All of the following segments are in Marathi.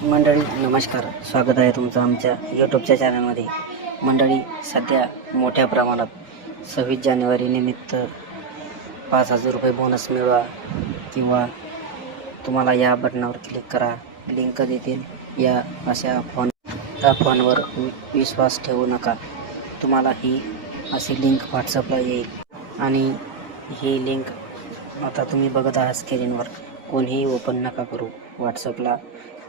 मंडळी नमस्कार, स्वागत आहे तुमचं आमच्या यूट्यूबच्या चॅनलमध्ये. मंडळी, सध्या मोठ्या प्रमाणात 26 जानेवारी निमित्त 5,000 रुपये बोनस मिळवा किंवा तुम्हाला या बटनावर क्लिक करा, लिंक देतील, या अशा फोनवर विश्वास ठेवू नका. तुम्हाला ही अशी लिंक व्हॉट्सअपला येईल आणि ही लिंक आता तुम्ही बघत आहात स्क्रीनवर. कोणीही ओपन नका करू. व्हॉट्सअपला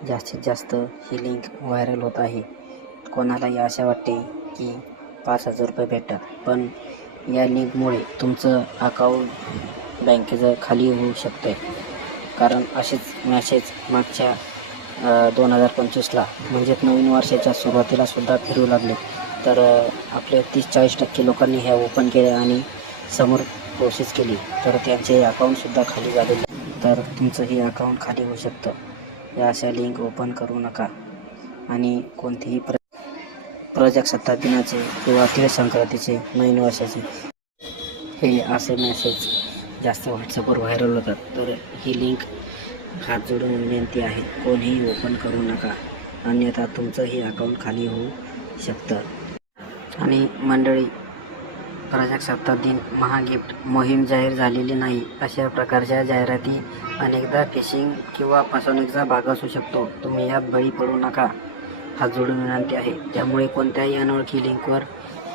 जास्तीत जास्त ही लिंक व्हायरल होत आहे. कोणालाही आशा वाटते की 5,000 रुपये भेटतात, पण या लिंकमुळे तुमचं अकाउंट बँकेचं खाली होऊ शकतं. कारण असेच मॅसेज मागच्या 2025ला म्हणजे नवीन वर्षाच्या सुरुवातीला सुद्धा फिरू लागले. तर आपले 30-40% लोकांनी ह्या ओपन केल्या आणि समोर प्रोसेस केली, तर त्यांचे अकाउंटसुद्धा खाली झालेले. तर तुमचंही अकाउंट खाली होऊ शकतं. या अशा लिंक ओपन करू नका. आणि कोणतेही प्रजासत्ताक दिनाचे किंवा तीळ संक्रांतीचे, नवीन वर्षाचे हे असे मेसेज जास्त व्हॉट्सअपवर व्हायरल होतात. तर ही लिंक हात जोडून विनंती आहे, कोणीही ओपन करू नका, अन्यथा तुमचंही अकाउंट खाली होऊ शकतं. आणि मंडळी, प्रजासत्ताक दिन महागिफ्ट मोहीम जाहीर झालेली नाही. अशा प्रकारच्या जाहिराती अनेकदा फिशिंग किंवा फसवणुकीचा भाग असू शकतो. तुम्ही यात बळी पडू नका, हात जोडून विनंती आहे. त्यामुळे कोणत्याही अनोळखी लिंकवर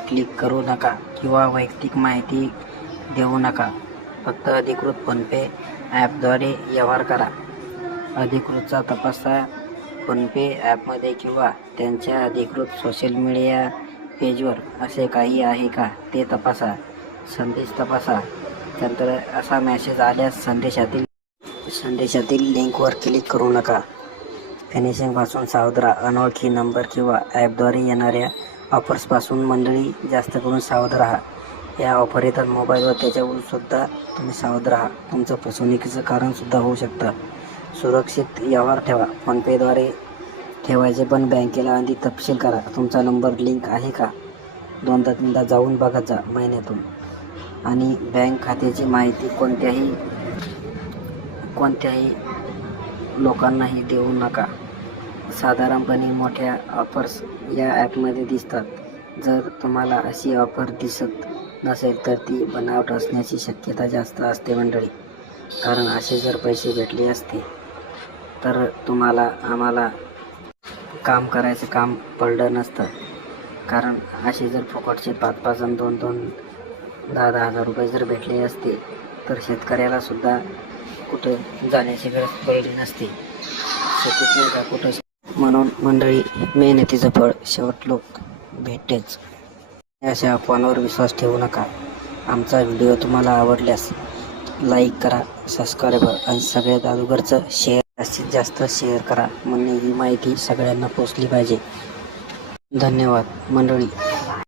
क्लिक करू नका किंवा वैयक्तिक माहिती देऊ नका. फक्त अधिकृत फोनपे ॲपद्वारे व्यवहार करा. अधिकृतचा तपासा. फोनपे ॲपमध्ये किंवा त्यांच्या अधिकृत सोशल मीडिया पेजवर असे काही आहे का ते तपासा. संदेश तपासा. नंतर असा मेसेज आल्यास संदेशातील लिंकवर क्लिक करू नका. फिनिशिंगपासून सावध राहा. अनोळखी नंबर किंवा ॲपद्वारे येणाऱ्या ऑफर्सपासून मंडळी जास्त करून सावध राहा. या ऑफर येतात मोबाईलवर, त्याच्यावरून सुद्धा तुम्ही सावध राहा. तुमचं फसवणुकीचं कारणसुद्धा होऊ शकतं. सुरक्षित व्यवहार ठेवा. फोनपेद्वारे ठेवायचे, पण बँकेला आधी तपशील करा. तुमचा नंबर लिंक आहे का 2-3दा जाऊन बघत जा महिन्यातून. आणि बँक खात्याची माहिती कोणत्याही लोकांनाही देऊ नका. साधारणपणे मोठ्या ऑफर्स या ॲपमध्ये दिसतात. जर तुम्हाला अशी ऑफर दिसत नसेल तर ती बनावट असण्याची शक्यता जास्त असते मंडळी. कारण असे जर पैसे भेटले असते तर आम्हाला काम करायचं काम पडलं नसतं. कारण असे जर फुकटचे 5-5 आणि 2-2, 10-10 हजार रुपये जर भेटले असते तर शेतकऱ्याला सुद्धा कुठं जाण्याची गरज पडली नसती. शेतीत नाही का कुठं. म्हणून मंडळी, मेहनतीचं फळ शेवट लोक भेटतेच. अशा अफवांवर विश्वास ठेवू नका. आमचा व्हिडिओ तुम्हाला आवडल्यास लाईक करा, सबस्क्राईब आणि सगळ्यात अगोदरचं शेअर, जास्तीत जास्त शेअर करा. म्हणजे ही माहिती सगळ्यांना पोचली पाहिजे. धन्यवाद मंडळी.